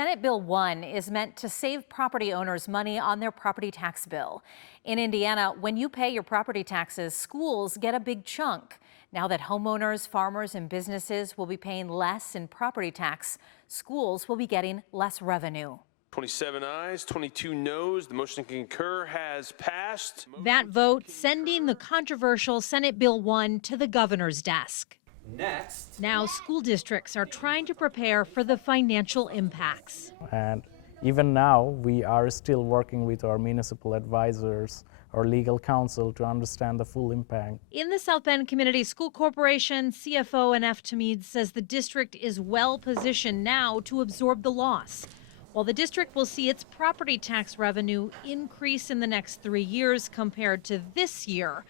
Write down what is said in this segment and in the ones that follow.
Senate Bill 1 is meant to save property owners money on their property tax bill. In Indiana, when you pay your property taxes, schools get a big chunk. Now that homeowners, farmers, and businesses will be paying less in property tax, schools will be getting less revenue. 27 ayes, 22 noes. The motion to concur has passed. That vote sending the controversial Senate Bill 1 to the governor's desk. Next. Now school districts are trying to prepare for the financial impacts. And even now, we are still working with our municipal advisors or legal counsel to understand the full impact. In the South Bend Community School Corporation, CFO N.F. Tamid says the district is well positioned now to absorb the loss. While the district will see its property tax revenue increase in the next 3 years compared to this year,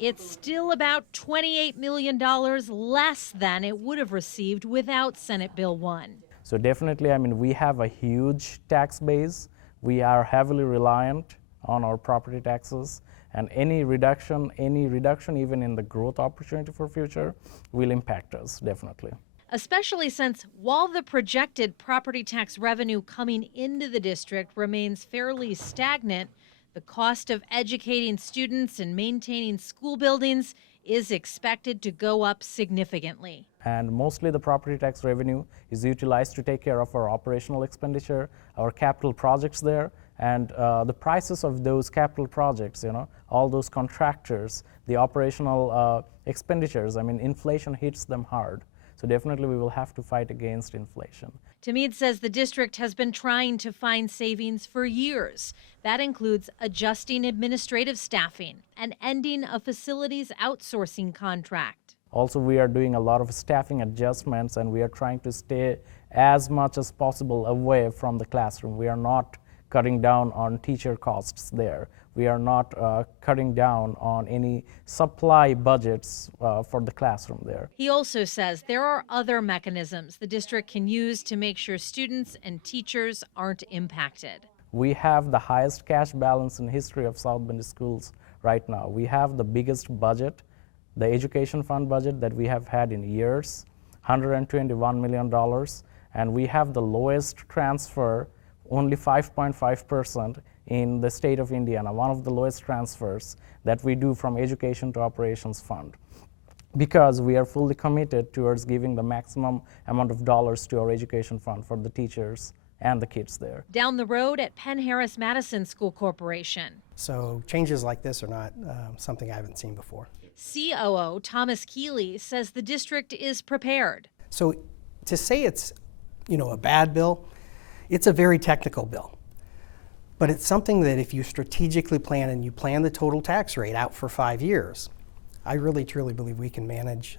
it's still about $28 million less than it would have received without Senate Bill 1. So definitely, we have a huge tax base. We are heavily reliant on our property taxes, and any reduction even in the growth opportunity for future will impact us, definitely. Especially since while the projected property tax revenue coming into the district remains fairly stagnant, the cost of educating students and maintaining school buildings is expected to go up significantly. And mostly the property tax revenue is utilized to take care of our operational expenditure, our capital projects there, and the prices of those capital projects, all those contractors, the operational expenditures, inflation hits them hard. So definitely we will have to fight against inflation. Tamid says the district has been trying to find savings for years. That includes adjusting administrative staffing and ending a facilities outsourcing contract. Also, we are doing a lot of staffing adjustments, and we are trying to stay as much as possible away from the classroom. We are not cutting down on teacher costs there. We are not cutting down on any supply budgets for the classroom there. He also says there are other mechanisms the district can use to make sure students and teachers aren't impacted. We have the highest cash balance in history of South Bend schools right now. We have the biggest budget, the education fund budget that we have had in years, $121 million, and we have the lowest transfer, only 5.5% in the state of Indiana, one of the lowest transfers that we do from education to operations fund, because we are fully committed towards giving the maximum amount of dollars to our education fund for the teachers and the kids there. Down the road at Penn Harris Madison School Corporation. So changes like this are not something I haven't seen before. COO Thomas Keeley says the district is prepared. So to say it's a bad bill, it's a very technical bill. But it's something that if you strategically plan and you plan the total tax rate out for 5 years, I really truly believe we can manage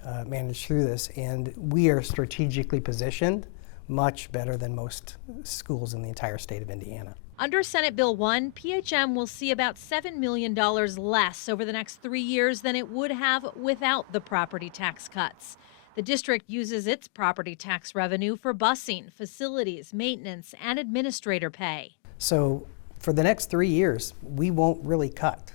through this, and we are strategically positioned much better than most schools in the entire state of Indiana. Under Senate Bill 1, PHM will see about $7 million less over the next 3 years than it would have without the property tax cuts. The district uses its property tax revenue for busing, facilities, maintenance, and administrator pay. So for the next 3 years, we won't really cut.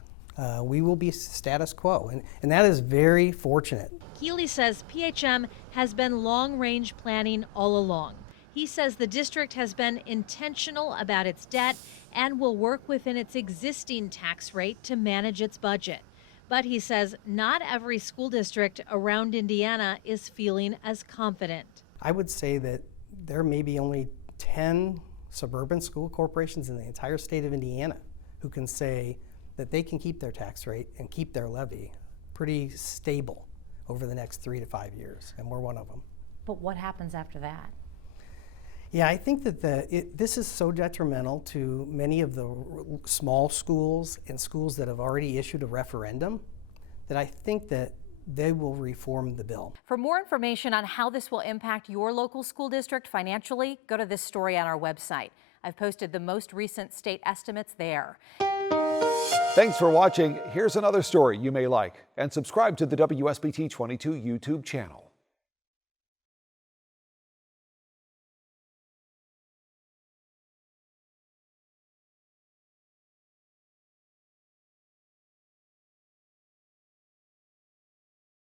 We will be status quo, and that is very fortunate. Keeley says PHM has been long-range planning all along. He says the district has been intentional about its debt and will work within its existing tax rate to manage its budget. But he says not every school district around Indiana is feeling as confident. I would say that there may be only 10 suburban school corporations in the entire state of Indiana who can say that they can keep their tax rate and keep their levy pretty stable over the next 3 to 5 years, and we're one of them. But what happens after that? Yeah, I think that this is so detrimental to many of the small schools and schools that have already issued a referendum that I think that they will reform the bill. For more information on how this will impact your local school district financially, go to this story on our website. I've posted the most recent state estimates there. Thanks for watching. Here's another story you may like, and subscribe to the WSBT 22 YouTube channel.